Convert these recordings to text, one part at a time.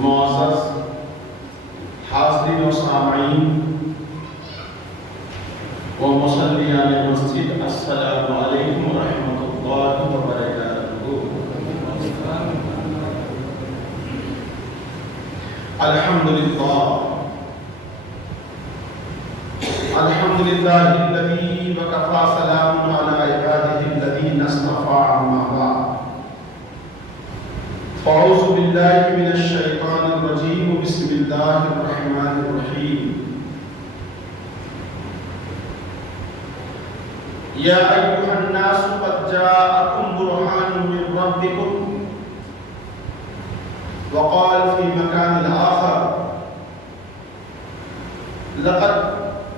معزز حاضرین و سامعین و مصلیان مسجد، السلام علیکم ورحمۃ اللہ وبرکاتہ۔ الحمدللہ الذی وکفی، سلام علی عبادہ الذین اصطفی، اما بعد فاعوذ باللہ من الشیطان الرجیم، بسم اللہ الرحمن الرحیم۔ یا ایھا الناس قد جاءکم برہان من ربکم، وقال فی مکان آخر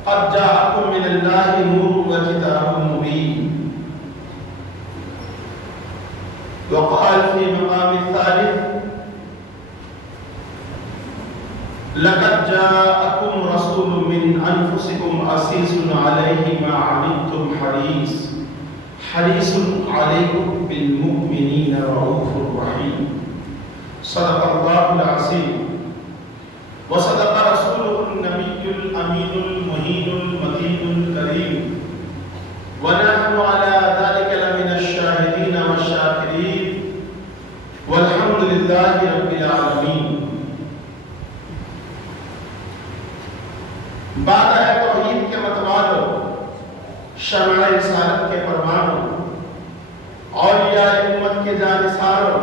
قد جاءکم من اللہ نور وکتاب مبین، وقال في مقام الثالث لقد جاءكم رسول من أنفسكم عزيز عليه ما عنتم حريص عليكم بالمؤمنين رؤوف رحيم۔ صدق الله العظيم وصدق رسوله النبي الأمين المهين المتين الكريم، ونحن على ذلك لمن الشاهدين والشاكرين، والحمد لله رب العالمين۔ بعد توحید کے متوالو، شمع رسالت کے پروانوں، اولیاء امت کے جانثاروں،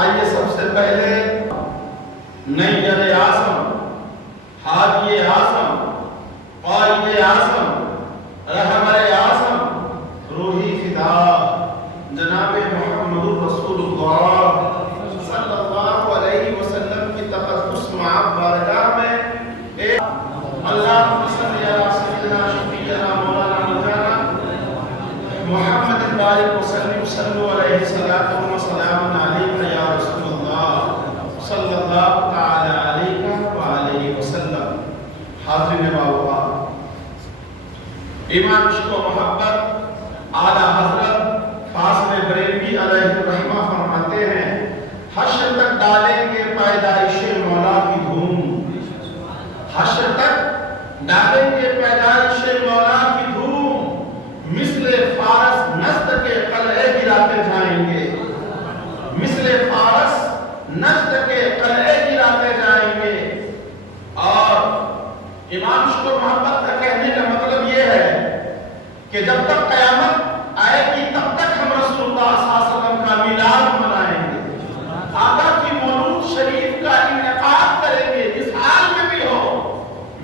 آئیے سب سے پہلے نیّر اعظم، ہادی اعظم، قائد اعظم، رہبر اعظم، روحی فدا جناب محمد رسول اللہ صلی اللہ علیہ وسلم کی تقدس معاب بارگاہ میں اللہم صلی علی سیدنا شفیعنا مولانا مولانا محمد بارک وسلم صلو علیہ صلاۃ و سلام علیک یا رسول اللہ صلی اللہ تعالی علیہ وآلہ وسلم۔ حاضرین باوقار، امام عشق و محبت اعلیٰ حضرت فاضل بریلوی علیہ الرحمہ فرماتے ہیں، حشر تک ڈالیں گے پیدائش مولا کی دھوم، حشر تک ڈالیں گے پیدائش مولا کی دھوم، مثل فارس نجد کے قلعے گراتے جائیں گے، مثل فارس نجد کے قلعے گراتے جائیں گے۔ اور امام عشق و محبت کا کہنے کا مطلب یہ ہے کہ جب تک قیامت آئے گی تب تک ہم رسول اللہ صلی اللہ علیہ وسلم کا میلاد منائیں گے، آقا کی مولود شریف کا انعقاد کریں گے، جس حال میں بھی ہو،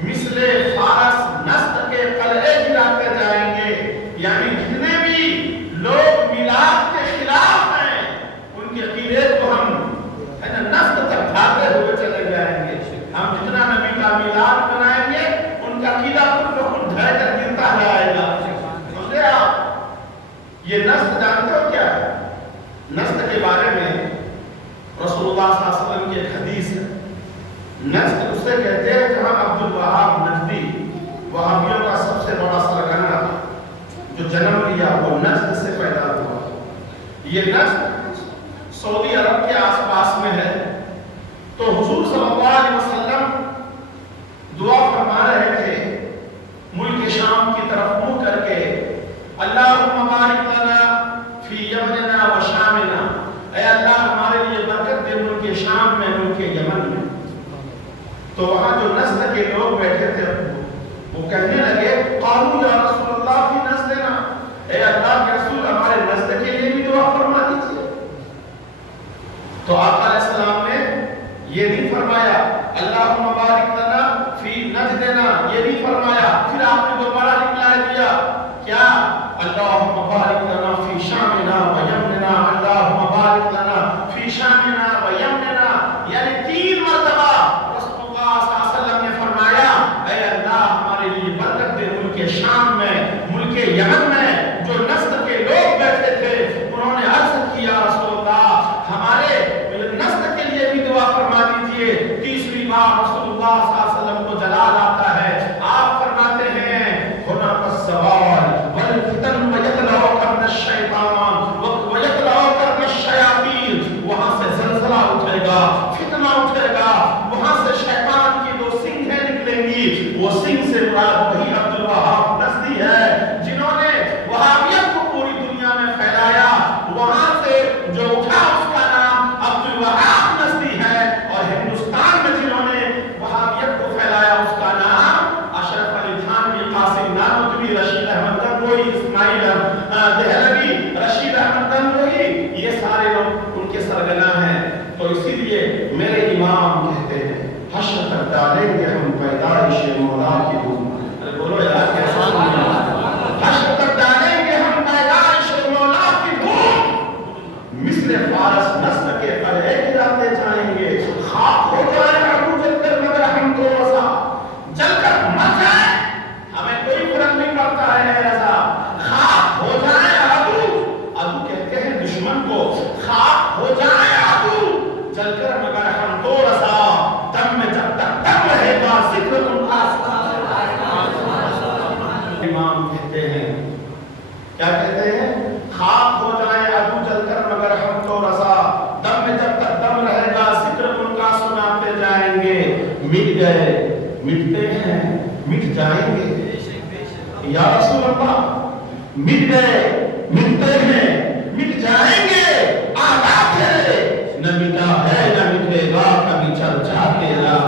مثل فارس نجد کے قلعے گراتے جائیں گے۔ یعنی جتنے بھی لوگ میلاد کے خلاف ہیں ان کے عقیدے کو ہم نجد تک بھاگتے ہوئے چلے جائیں گے۔ ہم جتنا نبی کا میلاد منائیں گے ان کا عقیدہ خود بخود ڈھل کر گرتا جائے گا۔ سمجھے آپ؟ یہ نجد جانتے ہو کیا ہے؟ نجد کے بارے میں رسول اللہ صلی اللہ علیہ وسلم کی ایک حدیث ہے۔ نجد اسے کہتے ہیں جہاں عبد الوہاب نجدی، وہابیوں کا سب سے بڑا سرگنا جو جنم لیا وہ نجد سے پیدا ہوا۔ یہ نجد سعودی عرب کے آس پاس میں ہے۔ تو حضور صلی اللہ علیہ وسلم دعا فرما رہے تھے ملک شام کی طرف منہ کر کے، اللہم بارک لنا فی یمننا و شامنا، اے اللہ ہمارے لیے برکت دے ملک شام میں، ملک یمن میں۔ تو وہاں جو نجد کے لوگ بیٹھے تھے وہ کہنے لگے، قالوا یا رسول اللہ فی نجدنا، اے اللہ کے رسول ہمارے نجد کے لیے بھی دعا فرما دیجیے۔ تو آقا علیہ السلام نے یہ نہیں فرمایا اللہم بارک لنا فی نجدنا، یہ نہیں فرمایا، پھر آپ نے دوبارہ رپلائی دیا کیا؟ اللہم بارک لنا فی شامنا و یمننا، اللہم بارک لنا فی شامنا و یمننا، یعنی 3 مرتبہ رسول اللہ صلی اللہ علیہ وسلم نے فرمایا اے اللہ ہمارے لیے برکت دے ملک شام میں، ملک یمن میں۔ جو نجد کے لوگ بیٹھے تھے انہوں نے عرض کیا رسول اللہ ہمارے نجد کے لیے بھی دعا فرما دیجئے۔ تیسری بار رسول اللہ یہ سارے لوگ ان کے سرگنا ہیں. تو اسی لیے میرے امام کہتے ہیں حشر تک ڈالیں گے ہم پیدائش مولا کی دھوم. ارے بولو یار کیسا سننا. حشر تک ڈالیں گے ہم پیدائش مولا کی دھوم. مثل فارس نسل کے قلعے گراتے جائیں گے. خاک ہو جائے ابو جل کر مگر ہم تو رضا. جل کر مر جائے ہمیں کوئی فرق نہیں پڑتا ہے اے رضا. خاک ہو جائے ابو کہتے ہیں دشمن کو خاک ہو جائے ابو جل کر مگر ہم تو رضا. دم میں جب تک دم رہے گا ذکر تم کا. امام کہتے ہیں کیا کہتے ہیں؟ خاک ہو جائے ابو جل کر مگر ہم تو رضا. دم میں جب تک دم رہے گا ذکر ان کا سناتے جائیں گے. مٹ گئے مٹتے ہیں مٹ جائیں گے یا رسول اللہ. مٹ گئے مٹتے ہیں مٹ جائیں گے. آغاز ہے نہ مٹا ہے نہ مٹے گا کبھی چرچا تیرا.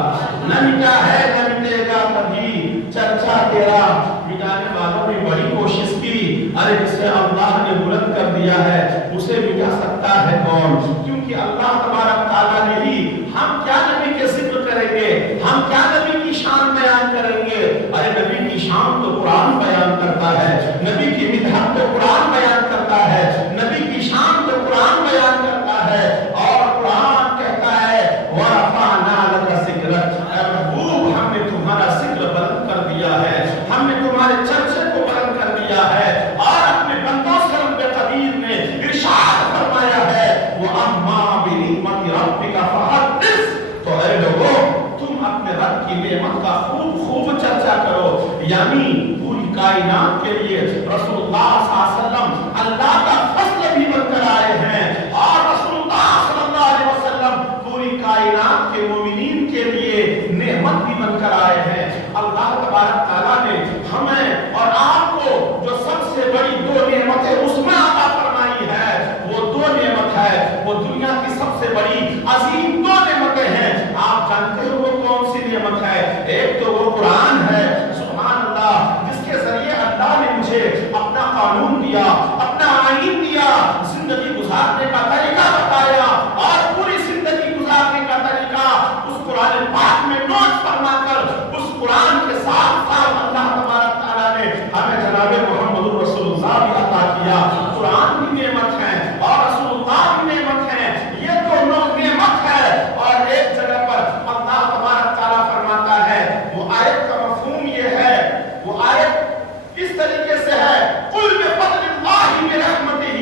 نہ مٹا ہے نہ مٹے گا کبھی چرچا تیرا. مٹانے والوں نے بڑی کوشش کی. ارے جسے اللہ نے بلند کر دیا ہے اسے مٹا سکتا ہے کون؟ کیونکہ اللہ تبارک تعالیٰ نے ہی. ہم کیا نبی کے ذکر کریں گے؟ ہم کیا نبی کی شان بیان کریں گے؟ ارے نبی کی شان تو قرآن بیان کرتا ہے. نبی کی مدحت تو قرآن بیان کرتا ہے. نبی کی شان تو قرآن بیان کرتا ہے. اور قرآن کہتا ہے وَرَفَعْنَا لَكَ ذِكْرَكَ. اے محبوب ہم نے تمہارا ذکر بلند کر دیا ہے. ہم نے تمہارے چرچے کو بلند کر دیا ہے. اور اپنے بندوں سے رب قدیر نے ارشاد فرمایا ہے وَأَمَّا بِنِعْمَتِ رَبِّكَ فَحَدِّثْ. تو اے لوگوں تم اپنے رب کی نعمت کا خوب خوب چرچا کرو. یعنی پوری کائنات کے لیے رسول اللہ صلی اللہ علیہ وسلم اللہ کا فضل بھی بن کر آئے ہیں. اور رسول اللہ صلی اللہ علیہ وسلم پوری کائنات کے مومنین کے لیے نعمت بھی بن کر آئے ہیں. اللہ تبارک تعالیٰ نے ہمیں اور آپ کو جو سب سے بڑی دو نعمتیں اس میں عطا فرمائی ہے وہ دو نعمت ہے. وہ دنیا کی سب سے بڑی عظیم دو نعمتیں ہیں. آپ جانتے ہو وہ کون سی نعمت ہے؟ ایک تو وہ قرآن ہے سبحان اللہ جس کے ذریعے اللہ نے مجھے اپنا قانون دیا اپنا آئین دیا زندگی گزارنے کا طریقہ بتایا. اور پوری زندگی گزارنے کا طریقہ اس قرآن پاک میں نوٹ فرما کر اس قرآن کے ساتھ ساتھ اللہ تبارک تعالیٰ نے ہمیں جناب محمد رسول اللہ بھی عطا کیا. قرآن بھی نعمت ہے اور رسول اللہ بھی نعمت ہے. یہ دونوں نعمت ہے. اور ایک جگہ پر اللہ تبارک تعالیٰ فرماتا ہے وہ آیت کا مفہوم یہ ہے وہ آیت اس طریقے سے ہے قُلْ بِفَضْلِ اللَّهِ بِرَحْمَتِهِ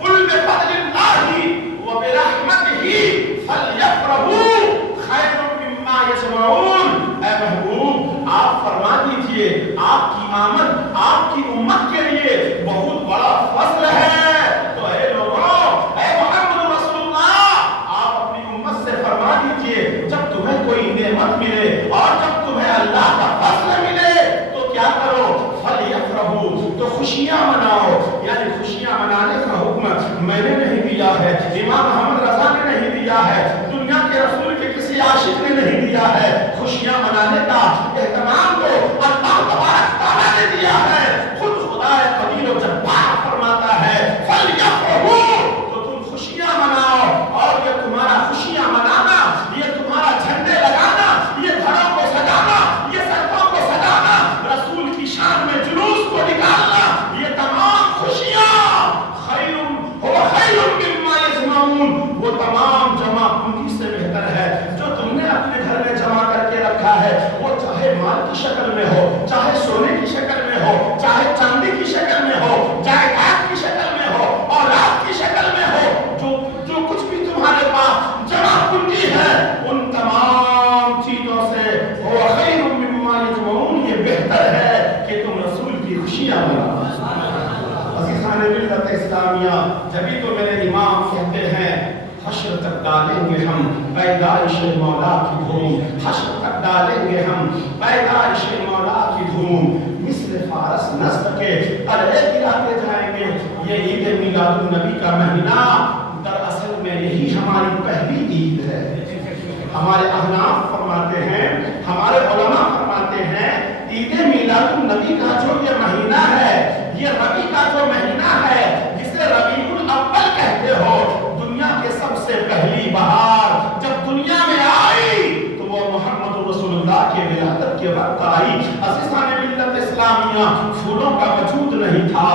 قُلْ بِفَضْلِ اللَّهِ وَبِرَحْمَتِهِ فَلْيَفْرَحُوا خَيْرٌ مِّمَّا يَجْمَعُونَ. اے محبوب آپ فرما دیجئے آپ کی آمد آپ کی امت کے لیے بہت بڑا فضل ہے. تو اے لوگوں اے محمد رسول اللہ آپ اپنی امت سے فرما دیجئے جب تمہیں کوئی نعمت ملے اور جب تمہیں اللہ کا فضل ملے تو کیا کرو؟ فَلْيَفْرَحُوا تو خوشیاں مناؤ. یعنی خوشیاں منانے کا حکم میں نے نہیں دیا ہے امام محمد رضا نے نہیں دیا ہے دنیا کے رسول کے کسی عاشق نے نہیں دیا ہے. خوشیاں منانے کا اہتمام تو اللہ تبارک تعالیٰ نے دیا ہے. خود خدا قدیر و جبار فرماتا ہے فَلْيَفْرَحُوا تو تم خوشیاں مناؤ. اور یہ تمہارا خوشیاں منانا یہ تمہارا جھنڈے لگانا یہ گھروں کو سجانا یہ سڑکوں کو سجانا رسول کی شان میں جلوس کو نکالنا یہ تمام خوشیاں خیر مما یجمعون وہ تمام جمع پونجی سے بہتر ہے جو تم نے اپنے گھر میں جمع کر کے رکھا ہے. وہ چاہے مال کی شکل میں ہو چاہے سونے کی شکل میں ہو چاہے چاندی کی شکل میں ہو چاہے آگ کی شکل میں ہو اور رات کی شکل میں ہو جو کچھ بھی تمہارے پاس جمع پونجی ہے ان تمام چیزوں سے وہ خیر مما یجمعون یہ بہتر ہے کہ تم رسول کی خوشیاں مناؤ. عزیزان ملت اسلامیہ جبھی تو میرے امام کہتے ہیں حشر تک ڈالیں گے ہم پیدائش مولا کی دھوم. حشر تک ڈالیں گے ہم پیدائش مولا کی دھوم. مثل فارس نسل کے قلعے گراتے جائیں گے. یہ عید میلاد النبی کا مہینہ دراصل میں یہی ہماری پہلی عید ہے. ہمارے احناف فرماتے ہیں ہمارے علماء فرماتے ہیں عید میلاد النبی کا جو یہ مہینہ ہے یہ ربیع کا جو مہینہ ہے جسے ربیع الاول کہتے ہو تھا,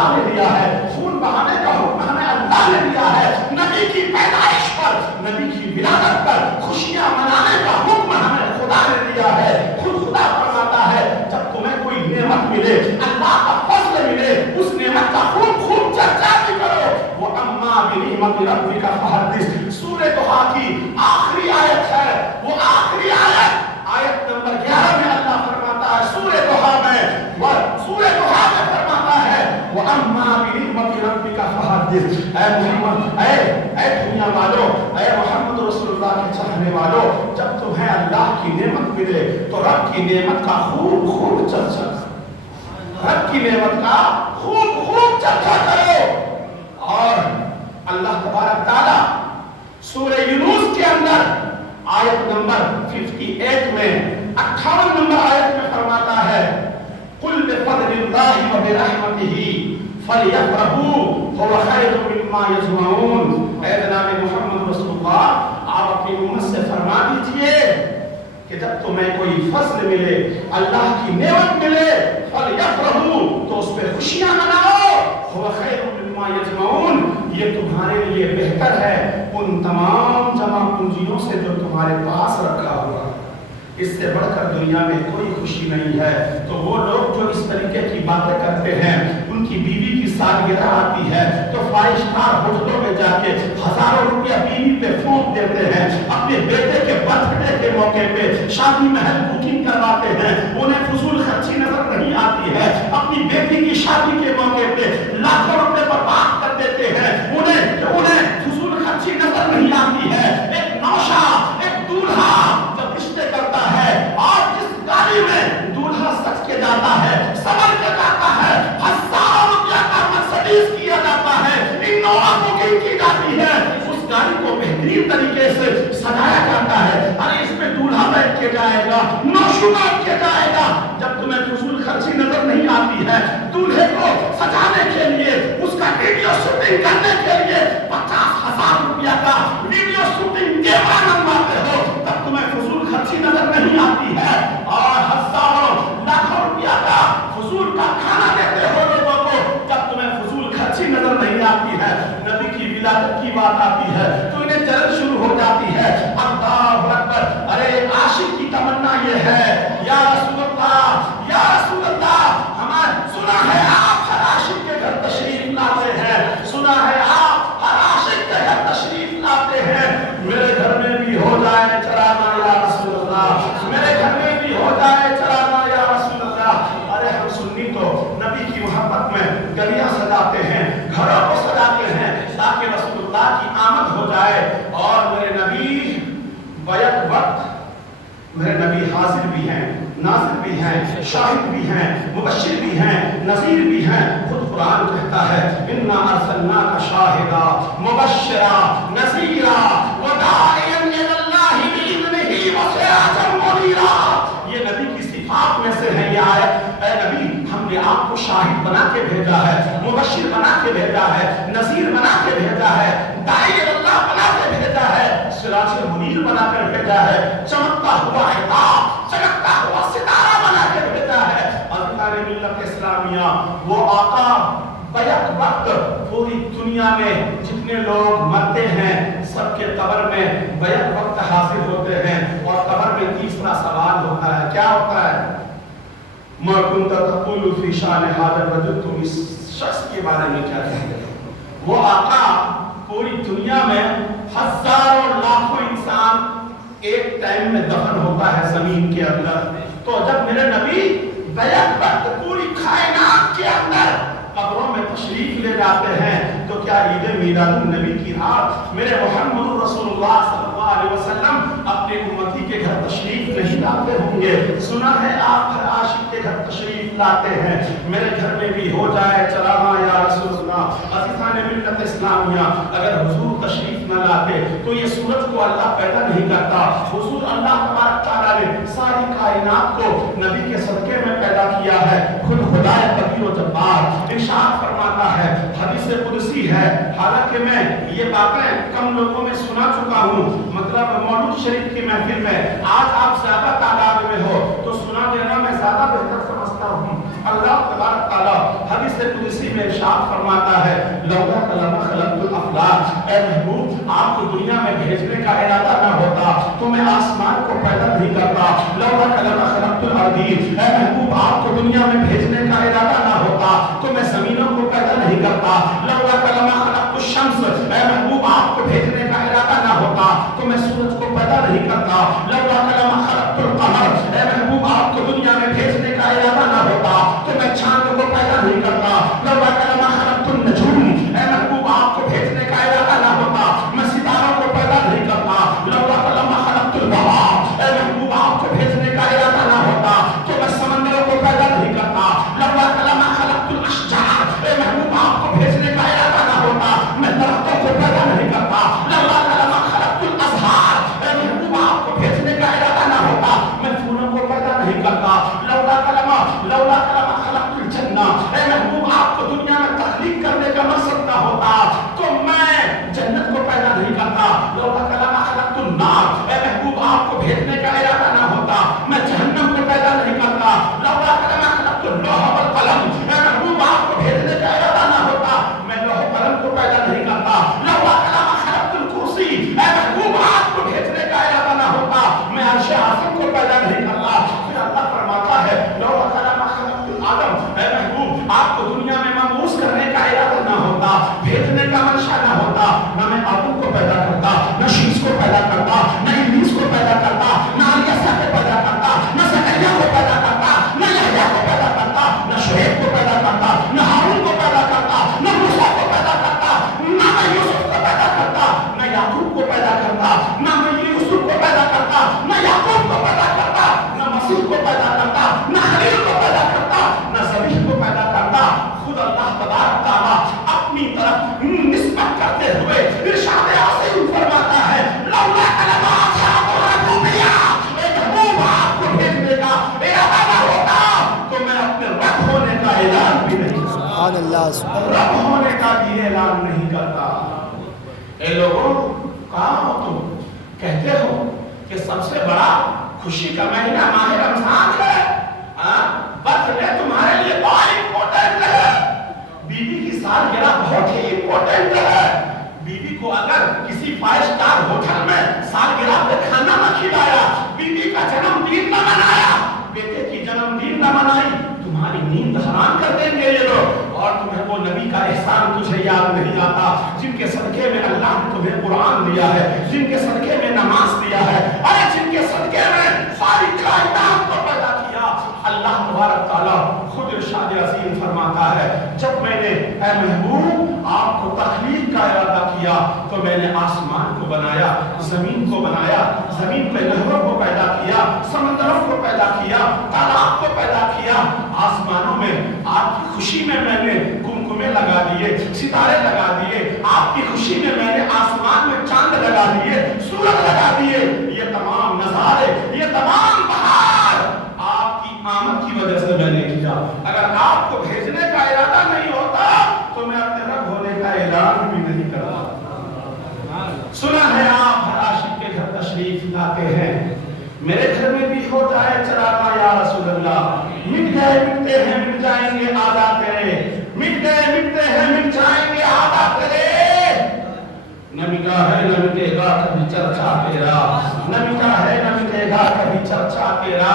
خدا نے دیا ہے، خون بہانے کا حکم ہمیں اللہ نے دیا ہے، نبی کی پیدائش پر، نبی کی ولادت پر خوشیاں منانے کا حکم ہمیں خدا نے دیا ہے۔ خود خدا فرماتا ہے جب تمہیں کوئی نعمت ملے، اللہ کا فضل ملے، اس نعمت کا خوب خوب چرچا بھی کرو۔ وہ اما بنعمت ربک فحدث، سورہ طٰہٰ کی آخری آیت ہے، وہ آخری آیت نمبر 11 میں اللہ فرماتا ہے، سورہ طٰہٰ میں فرماتا ہے وَأَمَّا بِنِعْمَتِ رَبِّكَ فَحَدِّثْ۔ اے محمد، اے دنیا والوں، اے محمد رسول اللہ کے چاہنے والوں، جب تمہیں اللہ کی نعمت ملے تو رب کی نعمت کا خوب خوب چرچا کرو، رب کی نعمت کا خوب خوب چرچا کرو۔ اور اللہ تبارک تعالیٰ سورہ یونس کے اندر آیت نمبر 58 میں 58 نمبر آیت میں فرماتا ہے قُلْ بِفَضْلِ اللَّهِ وَبِرَحْمَتِهِ فَلْيَفْرَحُوا هُوَ خَيْرٌ مِّمَّا يَجْمَعُونَ۔ اے جناب محمد رسول اللہ، آپ اپنی امت سے فرما دیجئے کہ جب تمہیں کوئی فضل ملے، اللہ کی نعمت ملے، فَلْيَفْرَحُوا، تو اس پہ خوشیاں مناؤ، هُوَ خَيْرٌ مِّمَّا يَجْمَعُونَ، یہ تمہارے لیے بہتر ہے ان تمام جمع پونجیوں سے جو تمہارے پاس رکھا ہوا۔ اس سے بڑھ کر دنیا میں کوئی خوشی نہیں ہے۔ تو وہ لوگ جو اس طریقے کی باتیں کرتے ہیں، ان کی بیوی کی سالگرہ آتی ہے تو 5 اسٹار ہوٹلوں میں جا کے ہزاروں روپیہ بیوی پہ پھونک دیتے ہیں، اپنے بیٹے کے برتھ ڈے کے موقع پہ شادی محل بکنگ کرواتے ہیں، انہیں فضول خرچی نظر نہیں آتی ہے، اپنی بیٹی کی شادی کے موقع پہ لاکھوں روپے پر بات کر دیتے ہیں، انہیں فضول خرچی نظر نہیں آتی ہے۔ ایک نوشا، ایک دولہا جب رشتے کرتا ہے اور جس گاڑی میں دولہا سچ کے جاتا ہے، سمجھ کے جاتا ہے، ہزاروں روپیہ کا مرسڈیز کیا جاتا ہے، انووا بکنگ کی جاتی ہے، اس گاڑی کو بہترین طریقے سے سجایا جاتا ہے، ارے اس میں دولہا بیٹھ کے جائے گا، نوشو بیٹھ کے جائے گا۔ جب تمہیں فضول خرچی نظر نہیں آتی ہے، دولہے کو سجانے کے لیے، اس کا ویڈیو شوٹنگ کرنے کے لیے 50,000 روپیہ کا ویڈیو شوٹنگ کیمرہ منگواتے ہو، تب تمہیں فضول خرچی نظر نہیں آتی ہے، اور ہزاروں لاکھوں روپیہ کا فضول کا کھانا دیتے ہو لوگوں کو، جب تمہیں فضول خرچی نظر نہیں آتی ہے، نبی کی ولادت کی بات آتی ہے تو انہیں جلن شروع ہو جاتی ہے۔ اللہ اکبر، ارے عاشق کی تمنا یہ ہے، یا رسول اللہ، یا رسول اللہ، ہمیں سنا ہے آپ ہر عاشق کے گھر تشریف لاتے ہیں، سنا ہے آپ ہر عاشق کے گھر تشریف لاتے ہیں، میرے گھر میں بھی ہو جائے چراغاں یا رسول اللہ، میرے گھر میں بھی ہو جائے چراغاں یا رسول اللہ۔ ارے ہم سنی تو نبی کی محبت میں گلیاں سجاتے ہیں، گھروں کو سجاتے ہیں تاکہ رسول اللہ کی آمد ہو جائے، اور میرے نبی بیک وقت میرے نبی حاضر بھی ہیں، ناظر بھی ہیں، شاہد بھی ہیں، مبشر بھی ہیں، نذیر بھی ہیں۔ خود قرآن کہتا ہے اِنَّا أَرْسَلْنَاكَ شَاهِدًا مُبَشِّرًا نَذِيرًا وَدَاعِيًا إِلَى اللَّهِ بِإِذْنِهِ وَسِرَاجًا مُنِيرًا۔ یہ نبی کی صفات میں سے ہے یہ آیت۔ اے نبی، ہم نے آپ کو شاہد بنا کے بھیجا ہے، مبشر بنا کے بھیجا ہے، نذیر بنا کے بھیجا ہے، داعی اللہ بنا کے بھیجا ہے، سراج منیر بنا کر بھیجا ہے، چمکتا ہوا خطاب، چمکتا ہوا ستارہ بنا کے بھیجا ہے۔ ارکان ملت اسلامیہ، وہ آقا بیک وقت پوری دنیا میں جتنے لوگ مرتے ہیں سب کے قبر میں بیک وقت حاضر ہوتے ہیں، اور قبر میں تیسرا سوال ہوتا ہے، کیا ہوتا ہے؟ مَا كُنْتَ تَقُولُ فِي شَأْنِ هَذَا الرَّجُلِ، تم اس شخص کے بارے میں کیا کہتے ہو؟ وہ آقا پوری دنیا میں ہزاروں لاکھوں انسان ایک ٹائم میں دفن ہوتا ہے زمین کے اندر، تو جب میرے نبی بیک وقت پوری کائنات کے اندر قبروں میں تشریف لے جاتے ہیں تو کیا عید میلاد النبی کی رات میرے محمد رسول اللہ صلی اللہ علیہ وسلم اپنے امتی کے گھر تشریف نہیں لاتے ہوں گے؟ سنا ہے آپ ہر عاشق کے گھر تشریف لاتے ہیں، میرے گھر میں بھی ہو جائے چراغاں یا رسول اللہ۔ عزیزان ملت اسلامیہ، اگر حضور تشریف نہ لاتے تو یہ سورج کو اللہ پیدا نہیں کرتا، حضور اللہ تبارک تعالیٰ نے ساری کائنات کو نبی کے صدقے میں پیدا کیا ہے۔ خود خدا قدیر و جبار ارشاد فرماتا ہے، حدیث قدسی ہے، حالانکہ میں یہ باتیں کم لوگوں میں سنا چکا ہوں، مطلب مولود شریف کی محفل میں آج آپ زیادہ تعداد میں ہو تو سنا دینا میں زیادہ بہتر سمجھتا ہوں۔ اللہ تبارک تعالیٰ حدیث قدسی میں ارشاد فرماتا ہے لولا کلمہ خلقت الافلاک، اے محبوب آپ کو دنیا میں بھیجنے کا ارادہ نہ ہوتا تو میں آسمان کو پیدا نہیں کرتا، لولا کلمہ خلقت الارضین، اے محبوب آپ کو دنیا میں بھیجنے کا ارادہ نہ ہوتا تو میں زمینوں کو پیدا نہیں کرتا، لولا کلمہ خلقت الشمس، اے محبوب آپ کو بھیجنے کا ارادہ نہ ہوتا تو میں سورج کو پیدا نہیں کرتا، لولا کلمہ خلقت القمر، اے محبوب آپ کو دنیا میں بھیجنے کا ارادہ نہ ہوتا تو میں چاند کو پیدا نہیں کرتا، لولا کلمہ خلقت النجوم، اے محبوب آپ کو بھیجنے کا ارادہ نہ ہوتا میں ستاروں کو پیدا نہیں کرتا، لولا کلمہ خلقت البحار، اے محبوب آپ کو بھیجنے کا ارادہ نہ ہوتا تو میں سمندروں کو پیدا نہیں کرتا، لولا کلمہ خلقت الاشجار، اے محبوب آپ کو بھیجنے کا ارادہ نہ ہوتا میں درختوں کو پیدا نہیں کرتا، لولا کلمہ خلقت الازہار، اے محبوب آپ کو بھیجنے کا ارادہ نہ ہوتا میں پھولوں کو پیدا نہیں کرتا، لولا کلمہ خلقت الجنہ، اے محبوب آپ کو دنیا میں تخلیق کرنے کا مقصد نہ ہوتا تو میں جنت کو پیدا نہیں کرتا، لولا کلمہ خلقت النار، اے محبوب آپ کو بھیجنے کا ارادہ نہ ہوتا میں جہنم کو پیدا نہیں کرتا، لولا کلمہ خلقت اللوح والقلم، اے محبوب آپ کو بھیجنے کا ارادہ نہ ہوتا میں لوح قلم کو پیدا نہیں کرتا، لولا کلمہ خلقت الکرسی، اے محبوب آپ کو بھیجنے کا ارادہ نہ ہوتا میں عرش اعظم کو پیدا نہیں کرتا، پھر اللہ فرماتا ہے لولا کلمہ خلقت العدم، اے محبوب آپ کو دنیا میں مموز کرنے کا ارادہ نہ ہوتا، بھیجنے کا منشا نہ ہوتا نہ میں آدم کو پیدا کرتا، نہ شیش کو پیدا کرتا، نہ ابلیس کو پیدا کرتا، نہ الیسا کو پیدا کرتا، نہ زکریا کو پیدا کرتا، نہ یحییٰ کو پیدا کرتا، نہ شعیب کو پیدا کرتا، نہ ہارون کو پیدا کرتا، نہ موسیٰ کو پیدا کرتا، نہ میں یوسف کو پیدا کرتا، نہ یعقوب کو پیدا کرتا، نہ میں یوسف کو پیدا کرتا، نہ یعقوب کو پیدا کرتا، نہ مسیح کو پیدا کرتا، نہ خلیل کو پیدا کرتا، نہ ذبیح کو پیدا کرتا، خود اللہ تبارک تعالیٰ اپنی طرف نسبت کرتے ہوئے ارشاد عظیم فرماتا ہے لولا کلمہ خلقت الربوبیہ، اے محبوب آپ کو بھیجنے کا ارادہ نہ ہوتا تو میں اپنے رب ہونے کا اعلان بھی نہیں کرتا، سبحان اللہ، رب ہونے کا بھی اعلان نہیں کرتا۔ اے لوگوں کہاں ہو تم؟ کہتے ہو کہ سب سے بڑا خوشی کا مہینہ ماہ رمضان ہے، برتھ ڈے تمہارے لیے بہت امپورٹنٹ ہے، بیوی کی سالگرہ بہت ہی امپورٹنٹ ہے، بیوی کو اگر کسی 5 اسٹار ہوٹل میں سالگرہ پہ کھانا نہ کھلایا، بیوی کا جنم دن نہ منایا، بیٹے کی جنم دن نہ منائی، تمہاری نیند حرام کر دیں گے یہ لوگ، اور تمہیں وہ نبی کا احسان تجھے یاد نہیں آتا جن کے صدقے میں اللہ نے تمہیں قرآن دیا ہے، جن کے صدقے میں نماز دیا ہے، ارے جن کے صدقے میں ساری کائنات کو پیدا کیا۔ اللہ تبارک تعالیٰ خود ارشاد عظیم فرماتا ہے جب میں نے اے محبوب آپ کو تخلیق کا ارادہ کیا تو میں نے آسمان کو بنایا، زمین کو بنایا، زمین پہ نہروں کو پیدا کیا، سمندروں کو پیدا کیا، تالاب کو پیدا کیا، آسمانوں میں آپ کی خوشی میں میں نے کمکمے لگا دیے، ستارے لگا دیے، آپ کی خوشی میں میں نے آسمان میں چاند لگا دیے، سورج لگا دیے، یہ تمام نظارے، یہ تمام بہار آپ کی آمد کی وجہ سے میں نے کیا۔ اگر آپ کو بھیجنے کا ارادہ نہیں ہوتا تو میں اپنے رب ہونے کا اعلان بھی نہیں کرتا۔ سنا ہے آپ ہر عاشق کے گھر تشریف لاتے ہیں، میرے گھر میں بھی ہو جائے چراغاں یا رسول اللہ، مٹ گئے مٹتے ہیں مٹ جائیں گے آدھا تیرے، مٹ گئے مٹتے ہیں مٹ جائیں گے آدھا تیرے، نہ مٹا ہے نہ مٹے گا کبھی چرچا تیرا، نہ مٹا ہے نہ مٹے گا کبھی چرچا تیرا۔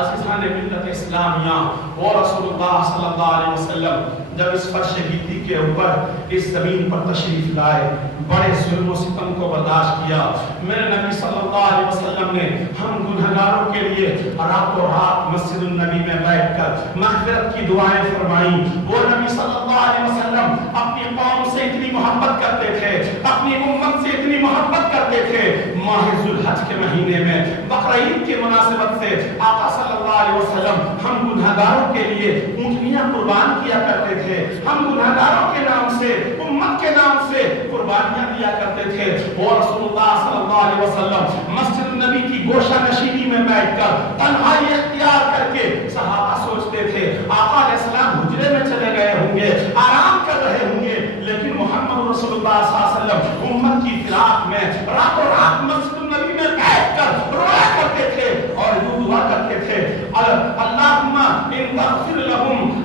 عزیزان ملت اسلامیہ، وہ رسول اللہ صلی اللہ علیہ وسلم جب اس فرش گیتی کے اوپر اس زمین پر تشریف لائے، بڑے ظلم و ستم کو برداشت کیا۔ میرے نبی صلی اللہ علیہ وسلم نے ہم گنہگاروں کے لیے رات و رات مسجد النبی میں بیٹھ کر مغفرت کی دعائیں فرمائیں۔ وہ نبی صلی اللہ علیہ وسلم اپنی قوم سے اتنی محبت کرتے تھے، اپنی امت سے اتنی محبت کرتے تھے، ماہ ذوالحج کے مہینے میں بقرعید کی مناسبت سے آقا صلی اللہ علیہ وسلم ہم گنہگاروں کے لیے اونٹنیاں قربان کیا کرتے تھے، ہم گنہگاروں کے نام سے، امت کے نام سے قربانیاں دیا کرتے تھے۔ اور رسول اللہ صلی اللہ علیہ وسلم مسجد النبی کی گوشہ نشینی میں بیٹھ کر تنہائی اختیار کر کے صحابہ سوچتے تھے آقا علیہ السلام حجرے میں چلے گئے ہوں گے، آرام کر رہے ہوں گے، لیکن محمد رسول اللہ صلی اللہ علیہ وسلم امت کی فراق میں رات و رات مسجد النبی میں بیٹھ کر رویا کرتے تھے اور یوں دعا کرتے تھے اللہم ان تغفر لهم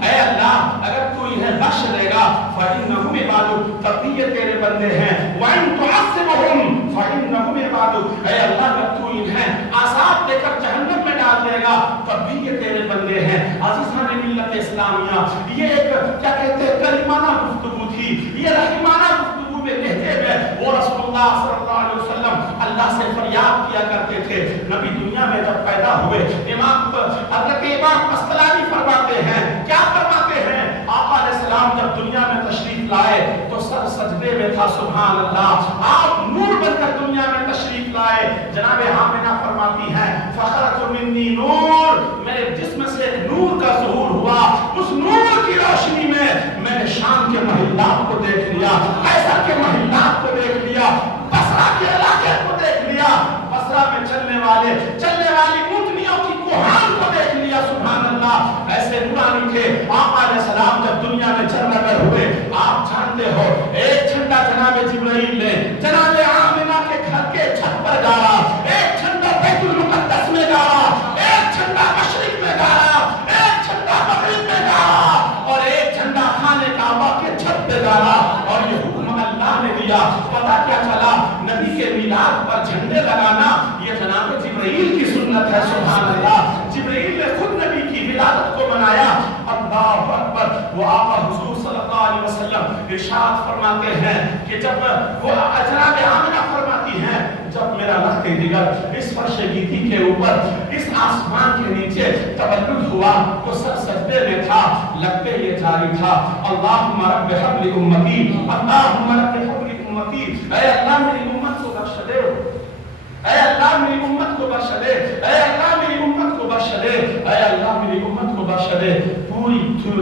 بندے ہیں عزیزان ملت اسلامیہ، یہ ایک کیا کہتے ہیں کریمانہ گفتگو تھی، یہ رحیمانہ گفتگو میں کہتے ہوئے وہ رسول اللہ صلی اللہ علیہ وسلم اللہ سے فریاد کیا کرتے تھے۔ نبی دنیا میں جب پیدا ہوئے، حضرت امام قسطلانی فرماتے ہیں، کیا فرماتے ہیں؟ آقا علیہ السلام جب دنیا میں تشریف لائے تو سر سجدے میں تھا، سبحان اللہ، آپ نور بن کر دنیا میں تشریف لائے۔ جناب آمنہ فرماتی ہیں فخرج منی نور، میرے جسم سے نور کا ظہور ہوا، اس نور کی روشنی میں میں نے شام کے محلات کو دیکھ لیا، قیصر کے محلات کو دیکھ لیا، بصرہ کے علاقے کو دیکھ لیا، بصرہ میں چلنے والی اونٹنیوں کی کوہان کو دیکھ لیا، سبحان اللہ، ایسے نورانی تھے۔ آقا علیہ السلام جب دنیا میں چرنگر ہوئے، آپ جانتے ہو ایک جھنڈا جناب جبرائیل نے جناب آمنہ کے گھر کے چھت پر گاڑا، ایک جھنڈا بیت المقدس میں گاڑا، ایک جھنڈا مشرق میں گاڑا، ایک جھنڈا مغرب میں گاڑا، اور ایک جھنڈا خانہ کعبہ کے چھت پہ گاڑا، اور یہ حکم اللہ نے دیا۔ پتہ کیا چلا؟ نبی کے میلاد پر جھنڈے لگانا یہ جناب جبرائیل کی سنت ہے، سبحان اللہ، جبرائیل نے خود نبی کی ولادت کو منایا۔ اللہ اکبر۔ وہ آقا حضور صلی اللہ علیہ وسلم ارشاد فرماتے ہیں کہ جب وہ جناب آمنہ فرماتی ہیں جب میرا لخت جگر اس فرش گیتی کے اوپر اس آسمان کے نیچے تولد ہوا تو سر سجدے میں تھا، لگتے یہ جاری تھا اللہم رب حبل امتی، اللہم رب حبل امتی، اے اللہ میری امت کو بخش دے، اے اللہ میری امت کو بخش دے، اے اللہ میری امت کو بخش دے، اے اللہ میری امت کو بخش دے۔ پوری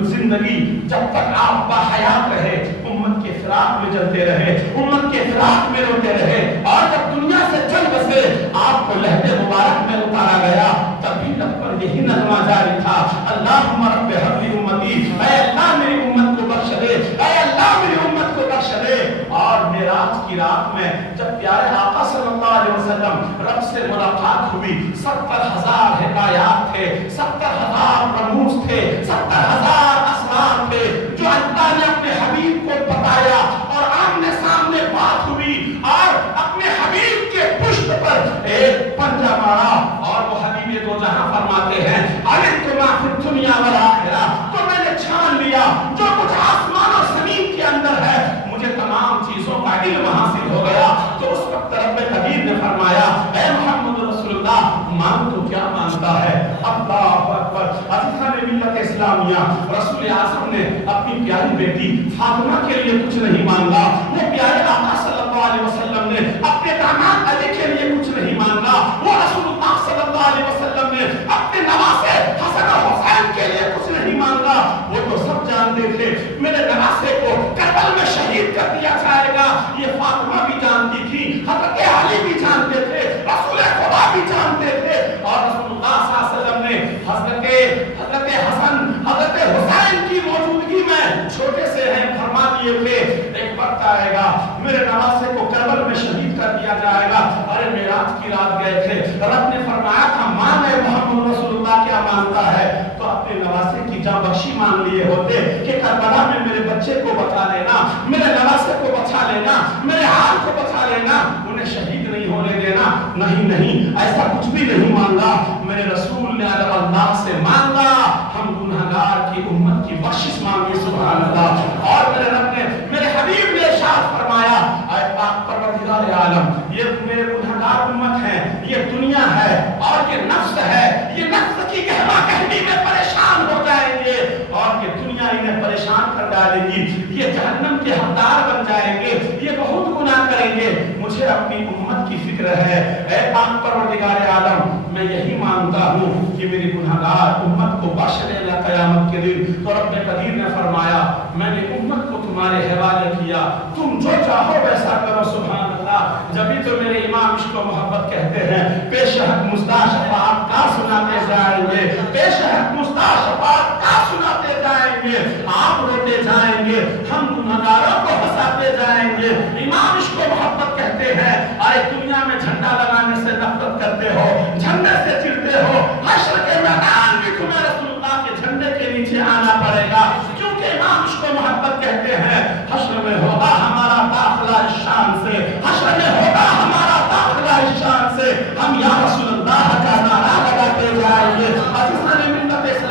زندگی جب تک آپ باحیات رہے امت کے فراق میں جلتے رہے، امت کے فراق میں روتے رہے، اور جب دنیا سے چل بسے آپ کو لہد مبارک میں اتارا گیا، تبھی تک پر یہی نغمہ جاری تھا اللہم رب حبل امتی، اے اللہ میری امت کو بخش دے، اے اللہ میری امت کو بخش دے۔ اور معراج کی رات میں جب پیارے آقا صلی اللہ علیہ وسلم رب سے ملاقات ہوئی، 70,000 حکایات تھے، 70,000 رموز تھے، 70,000 اسرار تھے جو اللہ نے اپنے حبیب کو بتایا، اور آمنے سامنے بات ہوئی، اور اپنے حبیب کے پشت پر ایک پنجہ مارا، اور وہ حبیب دو جہاں فرماتے ہیں علمت ما فی الدنیا والآخرہ، تو میں نے چھان لیا جو کچھ آسمان و زمین کے اندر ہے، مجھے تمام چیزوں کا علم حاصل ہو گیا۔ تو اس وقت رب قدیر نے فرمایا اے محمد رسول اللہ مانگ تو کیا مانگتا ہے؟ اللہ اکبر۔ عزیزان ملت اسلامیہ، رسول اعظم نے اپنی پیاری بیٹی فاطمہ کے لیے کچھ نہیں مانگا، وہ پیارے آقا صلی اللہ علیہ وسلم نے اپنے داماد علی کے لیے کچھ نہیں مانگا، وہ رسول اللہ صلی اللہ علیہ وسلم نے اپنے نواسے حسن و حسین کے لیے کچھ نہیں مانگا۔ وہ تو سب جانتے تھے میرے نواسے کو کربلا میں شہید کر دیا جائے گا، یہ فاطمہ بھی جانتی تھی، حضرت علی بھی جانتے تھے، رسول خدا بھی جانتے تھے، اور رسول اللہ صلی اللہ علیہ وسلم نے حضرت حسن حضرت حسین کی موجودگی میں چھوٹے سے ہیں فرما دیے تھے ایک وقت آئے گا میرے نواسے کو کربلا میں شہید کر دیا جائے گا۔ ارے معراج کی رات گئے تھے، رب نے فرمایا تھا مان اے محمد رسول اللہ کیا مانگتا ہے، تو اپنے نواسے کی جاں بخشی مان لیے ہوتے کہ کربلا میں میرے بچے کو بچا لینا، میرے نواسے کو بچا لینا، میرے حال کو بچا لینا، انہیں شہید نہیں ہونے دینا۔ نہیں، ایسا کچھ بھی نہیں مانگا، میرے رسول نے اللہ سے مانگا، ہم گنہگار کی امت کی بخشش مانگی، سبحان اللہ۔ اور میرے رب نے میرے حبیب نے ارشاد فرمایا اے پاک پروردگار عالم، یہ میرے گنہگار امت ہے، یہ دنیا ہے اور یہ نفس ہے، یہ نفس کی گہما گہمی میں پریشان ہو جائیں گے، اور یہ دنیا انہیں پریشان کر ڈالے گی، یہ جہنم کے حقدار بن جائیں گے، یہ بہت گناہ کریں گے، مجھے اپنی امت کی فکر ہے۔ اے پاک پروردگار عالم، میں یہی مانگتا ہوں کہ میری گنہگار امت کو بخش دینا قیامت کے دن۔ تو رب قدیر نے فرمایا میں نے امت کو تمہارے حوالے کیا، تم جو چاہو ویسا کرو، سبحان اللہ۔ جبھی تو میرے امام عشق و محبت کہتے ہیں پیش حق مصطفیٰ شفاعت کا سناتے جائیں گے، پیش حق مصطفیٰ شفاعت کا سناتے جائیں گے، آپ روتے جائیں گے، ہم گنہگاروں کو ہنساتے جائیں گے۔ امام عشق و محبت کہتے ہیں آئے دنیا میں جھنڈا لگانے سے نفرت کرتے ہو، جھنڈے سے چڑھتے ہو، حشر کے میدان میں تمہیں رسول اللہ کے جھنڈے کے نیچے آنا پڑے گا، کیونکہ امام عشق و محبت کہتے ہیں حشر میں ہوگا ہمارا داخلہ اس شان سے، حشر میں ہوگا ہمارا داخلہ اس شان سے، ہم یا رسول اللہ کا نعرہ لگاتے جائیں گے۔ عزیزان ملت اسلام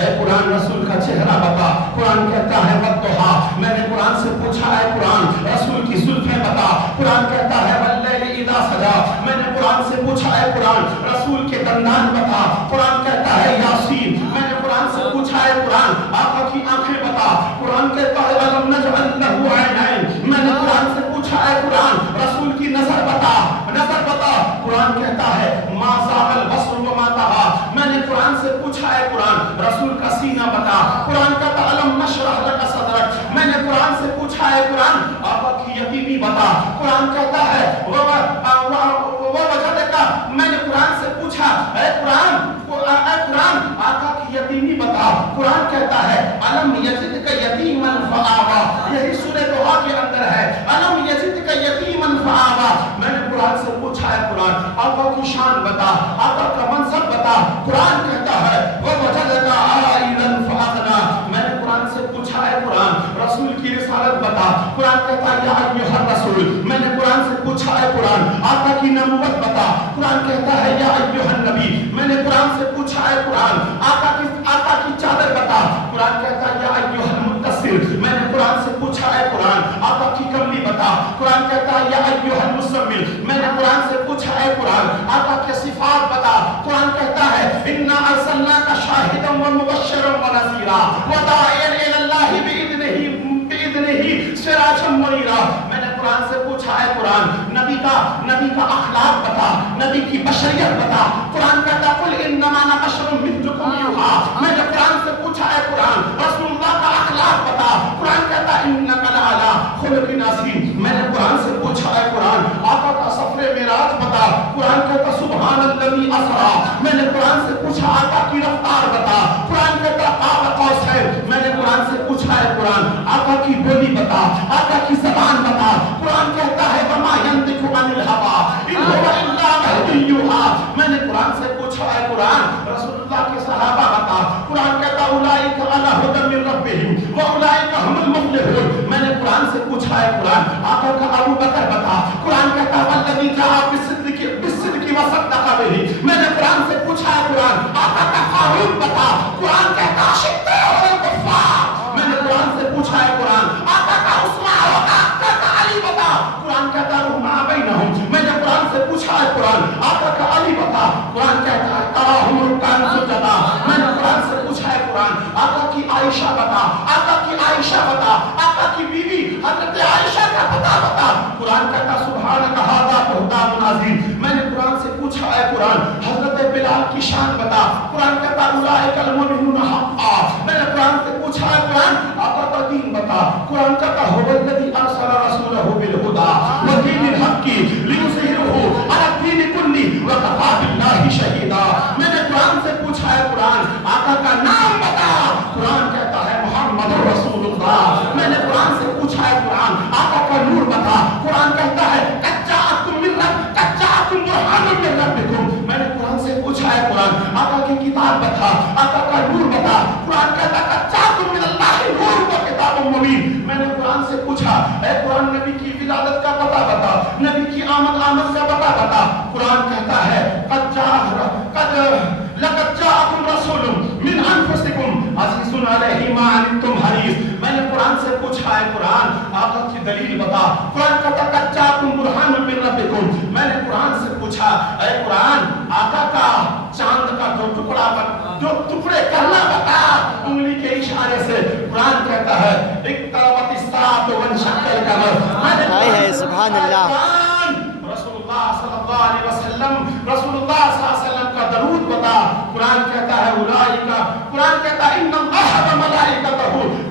اے قرآن رسول کا چہرہ بتا. قرآن کہتا ہے والضحیٰ. میں نے قرآن سے پوچھا اے قرآن رسول کی زلفیں بتا. قرآن کہتا ہے واللیل اذا سجا. میں نے قرآن سے پوچھا اے قرآن رسول کے دندان بتا. قرآن کہتا ہے یاسین. میں نے قرآن سے پوچھا اے قرآن آقا کی آنکھیں بتا. قرآن کہتا ہے الم نجعل له عینین. میں نے قرآن سے پوچھا اے قرآن رسول کی نظر بتا. نظر بتا. قرآن کہتا ہے ما زاغ البصر وما طغى. میں نے قرآن سے پوچھا اے قرآن رسول کا سینہ بتا. قرآن کہتا ہے الم نشرح لك صدرك. میں نے قرآن سے پوچھا اے قرآن آقا کی یتیمی بتا. قرآن کہتا ہے میں نے قرآن سے پوچھا اے قرآن آقا کی یتیمی بتا. قرآن کہتا ہے الم یجدک یتیما فآوی. یہی سورہ دعا کے اندر ہے الم یجدک یتیما فآوی. میں نے قرآن سے پوچھا ہے قرآن آقا کی شان بتا. آقا کا منصب بتا. قرآن کہتا ہے ووجدک عائلا فأغنی. میں نے قرآن سے پوچھا ہے قرآن رسول کی رسالت بتا. قرآن کہتا ہے یا ایھا الرسول. میں نے قرآن سے پوچھا ہے قرآن آقا کی نبوت بتا. قرآن کہتا ہے یا ایھا النبی. میں نے قرآن سے پوچھا ہے قرآن آقا کی چادر بتا. قرآن کہتا ہے یا ایھا المدثر. میں نے قرآن سے پوچھا ہے قرآن آقا کی کملی بتا. قرآن کہتا ہے یا ایھا المزمل. میں نے قرآن سے پوچھا ہے قرآن آقا کے صفات بتا. قرآن کہتا ہے انا ارسلناک شاہدا ومبشرا ونذیرا وداعیا الی اللہ باذنہ سراجا منیرا. میں نے قرآن سے پوچھا ہے قرآن نبی کا اخلاق بتا. نبی کی بشریت بتا. قرآن کہتا قل انما انا بشر مثلکم یوحی. میں نے قرآن سے پوچھا ہے قرآن رسول اللہ کا اخلاق بتا. قرآن کہتا انک لعلی خلق عظیم. میں نے قرآن سے پوچھا ہے قرآن آقا کا سفر معراج بتا. قرآن کہتا سبحان الذی اسری. میں نے قرآن سے پوچھا آقا کی رفتار بتا. قرآن کہتا قاب قوسین. میں نے قرآن سے پوچھا ہے قرآن آقا کی بولی بتا. آقا کی زبان بتا. قرآن کہتا ہے وما ينطق عن الهوى ان هو الا وحی یوحی. میں نے قرآن سے پوچھا ہے قرآن رسول اللہ کے صحابہ بتا. قرآن کہتا اولئک علی ھدی من ربہم واولئک هم المفلحون. میں نے قرآن سے پوچھا ہے قرآن آقا کا ابو بکر بتا. قرآن کہتا والذی جاء بالصدق وصدق به. میں نے قرآن سے پوچھا ہے قرآن آقا کا قانون بتا. قرآن کہتا شدہ الکفار. میں نے قرآن سے پوچھا ہے قرآن آقا کا عثمان و آقا کا علی بتا. قرآن کہتا رحما بینہم. میں نے قرآن سے پوچھا ہے قرآن آقا کا علی بتا. قرآن کہتا ہے تراہم رکعا سجدا. میں نے قرآن سے پوچھا ہے قرآن آقا کی عائشہ بتا. آقا کی عائشہ بتا. آقا کی بیوی حضرت عائشہ کا پتہ بتا. قرآن کہتا سبحانک ھذا بہتان عظیم. میں نے قرآن سے پوچھا ہے قرآن حضرت بلال کی شان بتا. قرآن کہتا اولئک المؤمنون حقا. میں نے قرآن سے پوچھا ہے قرآن آقا کا دین بتا. قرآن کہتا هو الذی ارسل رسولہ بالہدی ودین الحق لیظہرہ علی الدین کلہ وکفی باللہ شہیدا. میں نے قرآن سے پوچھا ہے قرآن آقا کا نام بتا. قرآن کہتا ہے محمد رسول اللہ. میں نے قرآن سے پوچھا ہے قرآن آقا کا نور بتا. قرآن کہتا ہے قد جاءکم برہان من ربکم. میں نے قرآن سے پوچھا ہے قرآن آقا کی کتاب بتا. آقا کا نور بتا. قرآن کہتا ہے قد جاءکم من اللہ نور و کتاب مبین. میں نے قرآن سے پوچھا اے قرآن نبی کی ولادت کا پتہ بتا. نبی کی آمد کا پتہ بتا. قرآن کہتا ہے لقد جاءکم رسول من انفسکم عزیز علیہ ما عنتم حریص. میں نے قرآن سے پوچھا ہے قرآن آقا کی دلیل بتا. قرآن کہتا ہے قد جاءکم برہان من ربکم. میں نے قرآن سے پوچھا اے قرآن آقا کا چاند کا جو ٹکڑے کرنا بتا انگلی کے اشارے سے. قرآن کہتا ہے اقتربت الساعۃ وانشق القمر. سبحان اللہ. رسول اللہ صلی اللہ علیہ وسلم کا درود بتا. قرآن کہتا ہے اولئک. قرآن کہتا ہے ان اللہ وملائکتہ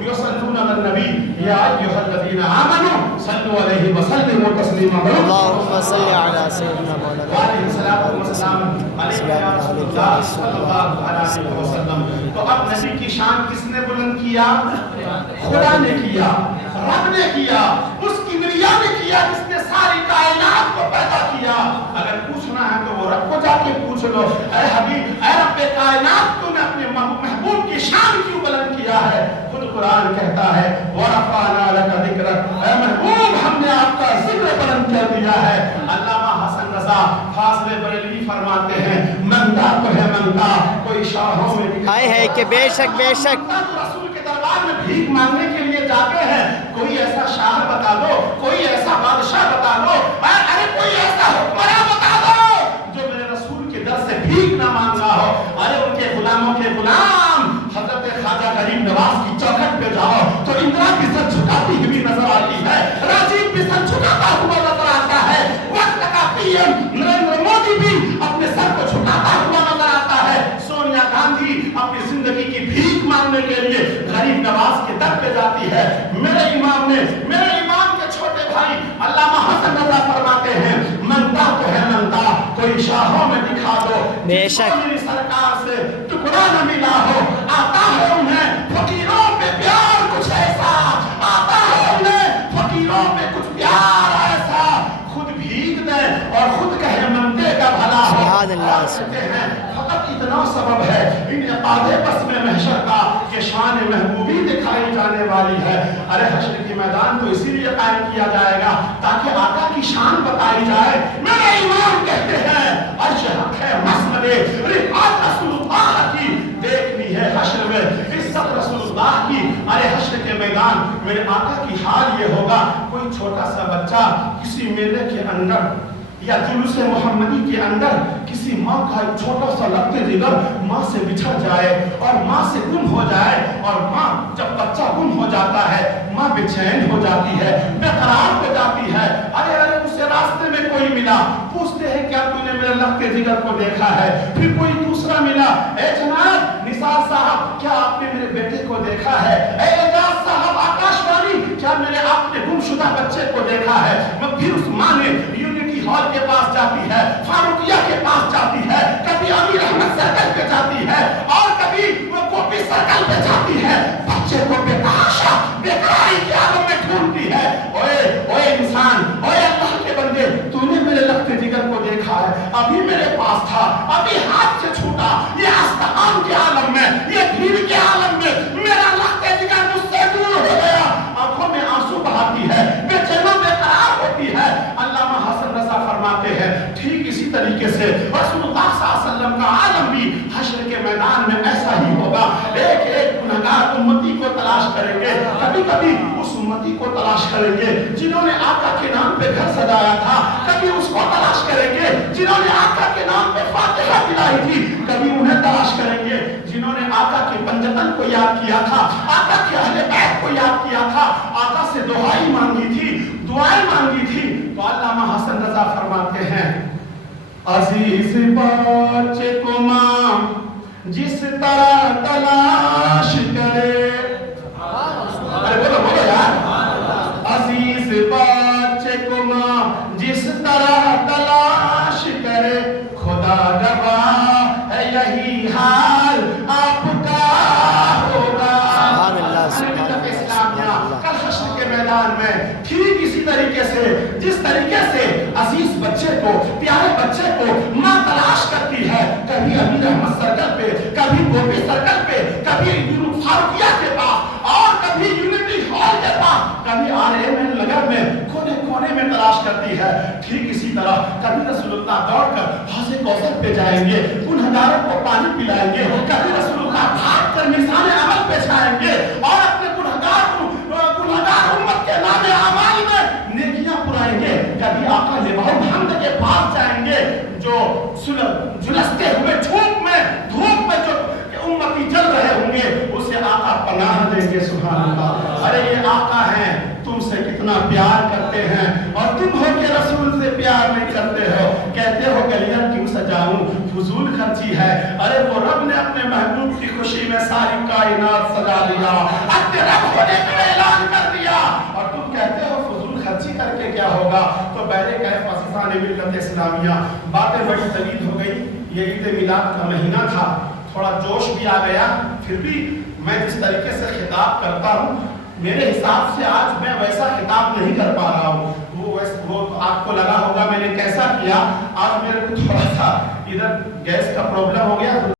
یصلون علی النبی یا ایھا الذین آمنوا صلوا علیہ وسلموا تسلیما. اللهم صل علی سیدنا مولانا علیہ الصلوۃ والسلام علیہ یا رسول اللہ صلی اللہ علیہ وسلم. تو اب نبی کی شان کس نے بلند کیا؟ خدا نے کیا, رب نے کیا, اس کبریا نے کیا جس نے ساری کائنات کو پیدا کیا. اگر پوچھنا ہے تو وہ رب کو جا کے پوچھ لو اے حبیب اے رب کائنات تو نے اپنے محبوب کی شان کیوں بلند کیا ہے؟ خود قرآن کہتا ہے وَرَفَعْنَا لَكَ ذِكْرَكَ. اے محبوب ہم نے آپ کا ذکر بلند کر دیا ہے. علامہ حسن رضا فاضل بریلوی فرماتے ہیں منگتا تو ہے منگتا کوئی شاہوں میں آئے ہے کہ بے شک رسول کے دربار میں بھیک مانگنے کے لیے جاتے ہیں، کوئی ایسا شاہ بتا دو، کوئی ایسا بادشاہ بتا دو، ارے کوئی ایسا حکمراں بتا دو جو میرے رسول کے در سے بھیک نہ مانگا ہو۔ ارے ان کے غلاموں کے غلام حضرت خواجہ غریب نواز کی چوکھٹ پہ جاؤ تو اندرا بھی سر جھکاتی ہوئی نظر آتی ہے، راجیو بھی سر جھکاتا ہوا نظر آتا ہے، وقت کا پی ایم نریندر مودی بھی اپنے سر کو جھکاتا ہوا نظر آتا ہے، سونیا گاندھی اپنی زندگی کی بھیک مانگنے کے لیے غریب نواز کے در پہ جاتی ہے۔ میرے امام کے چھوٹے بھائی علامہ حسن رضا فرماتے ہیں، منتا تو ہے منتا، کوئی شاہوں میں دکھا دو، بے شک میری سرکار سے ٹکڑا نہ ملا ہو، آتا ہے انہیں فقیروں پہ پیار کچھ ایسا، آتا ہے انہیں فقیروں پہ کچھ پیار ایسا، خود بھیگ دیں اور خود کہے منتے کا بھلا ہو۔ سبحان اللہ فقط اتنا سبب ہے انعقاد بسم محشر کا کہ شان محبوبی دکھائی جانے والی ہے۔ ارے حشر کی میدان تو اسی لیے قائم کیا جائے گا تاکہ آقا کی شان بتائی جائے۔ میرے امام کہتے ہیں عرش حق ہے مسند رفعت رسول اللہ کی دیکھنی ہے حشر میں عزت رسول اللہ کی۔ ارے حشر کے میدان میرے آقا کی حال یہ ہوگا، کوئی چھوٹا سا بچہ کسی میلے کے اندر یا جلوس محمدی کے اندر کسی ماں کا ایک چھوٹا سا لگتے جگر ماں سے بچھڑ جائے اور ماں سے گم ہو جائے، اور ماں جب بچہ گم ہو جاتا ہے ماں بے چین ہو جاتی ہے، بے قرار ہو جاتی ہے۔ ارے اسے راستے میں کوئی ملا، پوچھتے ہیں کیا تو نے میرے لگتے جگر کو دیکھا ہے؟ پھر کوئی دوسرا ملا، اے جناب نثار صاحب کیا آپ نے میرے بیٹے کو دیکھا ہے؟ اے اعجاز صاحب آکاش وانی کیا میرے آپ نے گم شدہ بچے کو دیکھا ہے؟ پھر اس ماں نے ہال کے پاس جاتی ہے، فاروقیہ کے پاس جاتی ہے، کبھی امیر احمد سرکل پہ جاتی ہے اور کبھی وہ گوپی سرکل پہ جاتی ہے، بچے کو بے تحاشا بے قراری کے عالم میں ڈھونڈتی ہے۔ اوے انسان، اوے اللہ کے بندے، تو نے میرے لگتے جگر کو دیکھا ہے، ابھی میرے پاس تھا، ابھی ہاتھ سے چھوٹا، یہ استحام کے عالم میں، یہ بھیڑ کے عالم میں میرا لگتے جگر مجھ سے دور ہو گیا۔ آنکھوں میں آنسو بہاتی ہے، بے چین و بے قرار ہوتی ہے۔ علامہ حسن رضا فرماتے ہیں ٹھیک اسی طریقے سے رسول اللہ صلی اللہ علیہ وسلم کا عالم بھی حشر کے میدان میں ایسا ہی ہوگا۔ ایک ایک گنہگار امتی کو تلاش کریں گے، کبھی کبھی اس امتی کو تلاش کریں گے جنہوں نے آقا کے نام پہ گھر سجایا تھا، کبھی اس کو تلاش کریں گے جنہوں نے آقا کے نام پہ فاتحہ پڑھائی تھی، کبھی انہیں تلاش کریں گے جنہوں نے آقا کے پنجتن کو یاد کیا تھا، آقا کے اہل بیت کو یاد کیا تھا، آقا سے دعائیں مانگی تھی، دعائیں مانگی تھی۔ تو علامہ حسن رضا فرماتے ہیں عزیز بچے کو ماں جس طرح تلاش کرے، ارے بولو یار، عزیز بچے کو ماں جس طرح تلاش کرے، خدا گواہ ہے یہی حال آپ کا ہوگا۔ کل حشر کے میدان میں ٹھیک اسی طریقے سے جس طریقے سے عزیز بچے کو، پیارے بچے کو ماں تلاش کرتی ہے، کبھی امیر احمد سرکل پہ، کبھی گوپی سرکل پہ، کبھی فاروقیہ کے پاس اور کبھی یونٹی ہال کے پاس، کبھی RMN نگر میں کونے کونے میں تلاش کرتی ہے، ٹھیک اسی طرح کبھی رسول اللہ دوڑ کر حوض کوثر پہ جائیں گے، گنہگاروں کو پانی پلائیں گے، کبھی رسول اللہ بھاگ کر میزان عمل پہ جائیں گے اور اپنے گنہگار امت کے نام اعمال میں نیکیاں پرائیں گے، کبھی آقا لواء الحمد کے پاس جائیں گے جو جلستے ہوئے دھوپ میں جو امتی جل رہے ہوں گے، اسے آقا پناہ دیں گے۔ سبحان اللہ، ارے یہ آقا ہیں، تم سے کتنا پیار کرتے ہیں اور تم ہو کے رسول سے پیار نہیں کرتے ہو، کہتے ہو گلیاں کیوں سجاؤں، فضول خرچی ہے۔ ارے وہ رب نے اپنے محبوب کی خوشی میں ساری کائنات سجا لیا، اپنے رب ہونے کا اعلان کر دیا، اور تم کہتے ہو فضول خرچی کر کے کیا ہوگا۔ تو بہرے کیف عزیزان ملت اسلامیہ، باتیں بڑی طویل ہو گئی، یہ عید میلاد کا مہینہ تھا، تھوڑا جوش بھی آ گیا، پھر بھی میں جس طریقے سے خطاب کرتا ہوں میرے حساب سے آج میں ویسا خطاب نہیں کر پا رہا ہوں، وہ آپ کو لگا ہوگا میں نے کیسا کیا۔ آج میرے کو تھوڑا سا ادھر گیس کا پرابلم ہو گیا۔